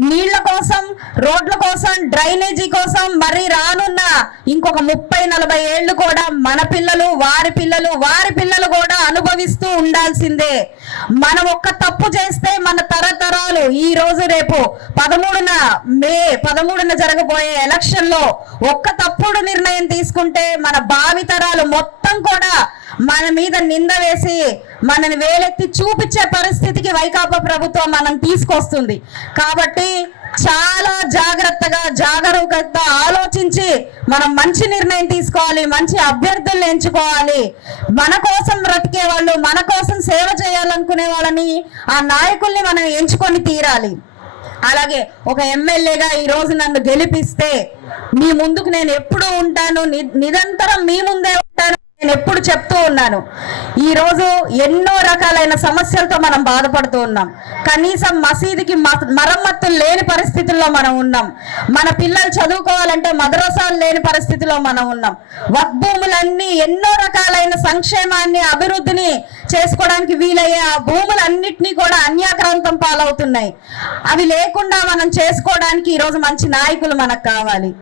నీళ్ళ కోసం రోడ్ల కోసం డ్రైనేజీ కోసం మరి రానున్న ఇంకొక ముప్పై నలభై ఏళ్ళు కూడా మన పిల్లలు వారి పిల్లలు వారి పిల్లలు కూడా అనుభవిస్తూ ఉండాల్సిందే. మనం ఒక్క తప్పు చేస్తే మన తరతరాలు ఈ రోజు రేపు పదమూడున మే పదమూడున జరగబోయే ఎలక్షన్లో ఒక్క తప్పుడు నిర్ణయం తీసుకుంటే మన భావితరాలు మొత్తం కూడా మన మీద నింద వేసి మనని వేలెత్తి చూపించే పరిస్థితికి వైకాపా ప్రభుత్వం మనం తీసుకొస్తుంది. కాబట్టి చాలా జాగ్రత్తగా జాగరూకత ఆలోచించి మనం మంచి నిర్ణయం తీసుకోవాలి మంచి అభ్యర్థులను ఎంచుకోవాలి. మన కోసం బ్రతికే వాళ్ళు మన కోసం సేవ చేయాలనుకునే వాళ్ళని ఆ నాయకుల్ని మనం ఎంచుకొని తీరాలి. అలాగే ఒక ఎమ్మెల్యేగా ఈ రోజు నన్ను గెలిపిస్తే మీ ముందుకు నేను ఎప్పుడూ ఉంటాను? ని- నిరంతరం మీ ముందే ఉంటాను. నేను ఎప్పుడు చెప్తాను? ఉన్నాను ఈ రోజు ఎన్నో రకాలైన సమస్యలతో మనం బాధపడుతూ ఉన్నాం. కనీసం మసీదుకి మ- మరమ్మతులు లేని పరిస్థితుల్లో మనం ఉన్నాం. మన పిల్లలు చదువుకోవాలంటే మదరసాలు లేని పరిస్థితిలో మనం ఉన్నాం. వద్భూములన్నీ ఎన్నో రకాలైన సంక్షేమాన్ని అభివృద్ధిని చేసుకోవడానికి వీలయ్యే ఆ భూములన్నింటినీ కూడా అన్యాక్రాంతం పాలవుతున్నాయి. అవి లేకుండా మనం చేసుకోవడానికి ఈ రోజు మంచి నాయకులు మనకు కావాలి.